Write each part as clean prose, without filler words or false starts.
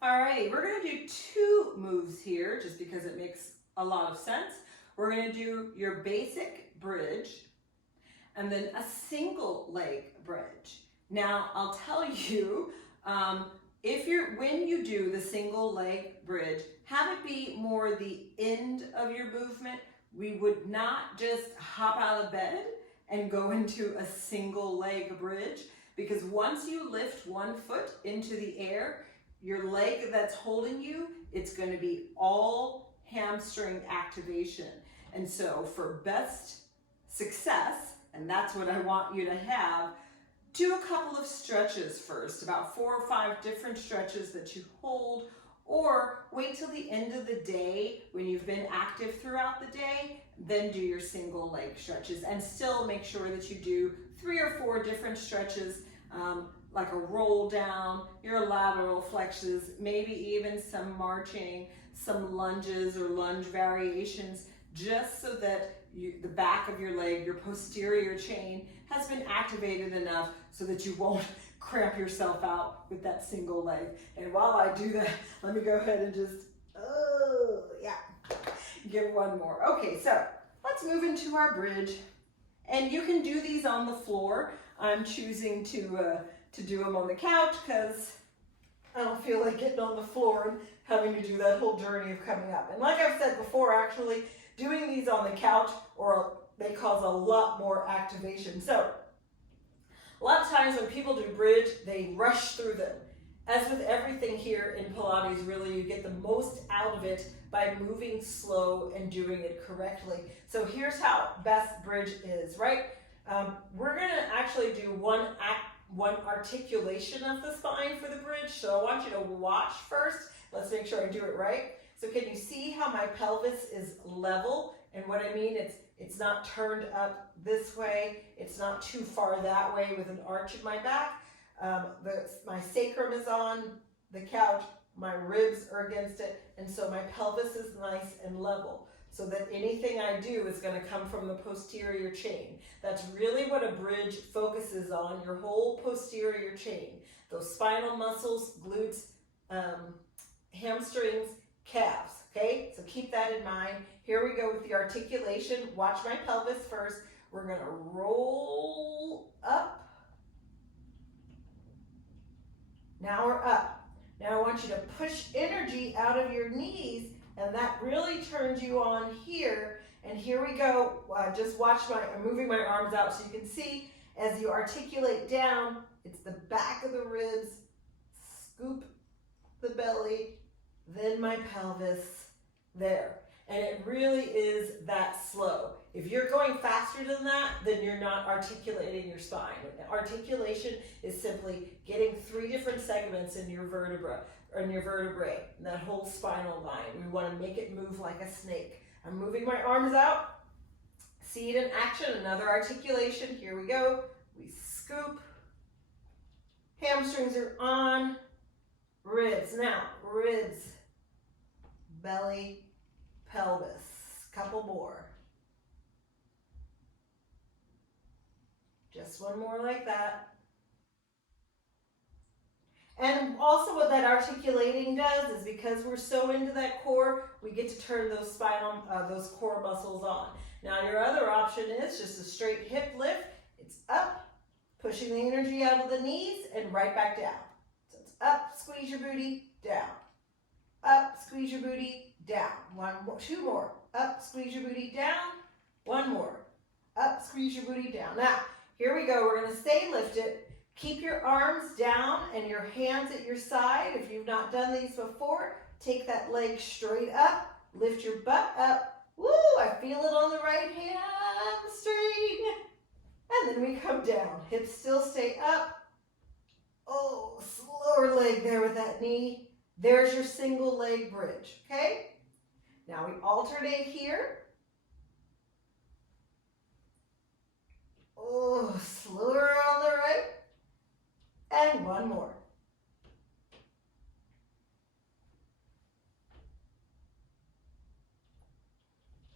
All right, we're gonna do two moves here just because it makes a lot of sense. We're gonna do your basic bridge and then a single leg bridge. Now, I'll tell you, when you do the single leg bridge, have it be more the end of your movement. We would not just hop out of bed and go into a single leg bridge, because once you lift one foot into the air, your leg that's holding you, it's going to be all hamstring activation. And so for best success, and that's what I want you to have, do a couple of stretches first, about 4 or 5 different stretches that you hold, or wait till the end of the day when you've been active throughout the day, then do your single leg stretches, and still make sure that you do 3 or 4 different stretches, like a roll down, your lateral flexes, maybe even some marching, some lunges or lunge variations, just so that the back of your leg, your posterior chain, has been activated enough so that you won't cramp yourself out with that single leg. And while I do that, let me go ahead and just, give one more. Okay, so let's move into our bridge. And you can do these on the floor. I'm choosing to do them on the couch because I don't feel like getting on the floor and having to do that whole journey of coming up. And like I've said before, actually, doing these on the couch, they cause a lot more activation. So a lot of times when people do bridge, they rush through them. As with everything here in Pilates, really, you get the most out of it by moving slow and doing it correctly. So here's how best bridge is, right? We're gonna actually do one articulation of the spine for the bridge. So I want you to watch first. Let's make sure I do it right. So can you see how my pelvis is level? And what I mean, it's not turned up this way. It's not too far that way with an arch in my back. My sacrum is on the couch. My ribs are against it. And so my pelvis is nice and level, so that anything I do is going to come from the posterior chain. That's really what a bridge focuses on, your whole posterior chain. Those spinal muscles, glutes, hamstrings, calves, okay? So keep that in mind. Here we go with the articulation. Watch my pelvis first. We're going to roll up. Now we're up. Now I want you to push energy out of your knees, and that really turns you on here. And here we go. Just watch I'm moving my arms out so you can see as you articulate down, it's the back of the ribs, scoop the belly, then my pelvis, there. And it really is that slow. If you're going faster than that, then you're not articulating your spine. Articulation is simply getting 3 different segments in your vertebrae, and that whole spinal line. We want to make it move like a snake. I'm moving my arms out. See it in action, another articulation. Here we go. We scoop. Hamstrings are on. Ribs. Now, ribs, belly, pelvis. Couple more. Just one more like that. And also what that articulating does is, because we're so into that core, we get to turn those those core muscles on. Now your other option is just a straight hip lift. It's up, pushing the energy out of the knees and right back down. So it's up, squeeze your booty, down. Up, squeeze your booty, down. 1 more, 2 more. Up, squeeze your booty, down. 1 more. Up, squeeze your booty, down. Now, here we go. We're going to stay lifted. Keep your arms down and your hands at your side. If you've not done these before, take that leg straight up. Lift your butt up. Woo, I feel it on the right hamstring. And then we come down. Hips still stay up. Oh, slower leg there with that knee. There's your single leg bridge, okay? Now we alternate here. Oh, slower on the right. And 1 more.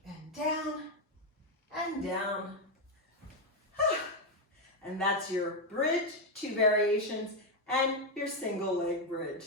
And down, and down. And that's your bridge, 2 variations, and your single leg bridge.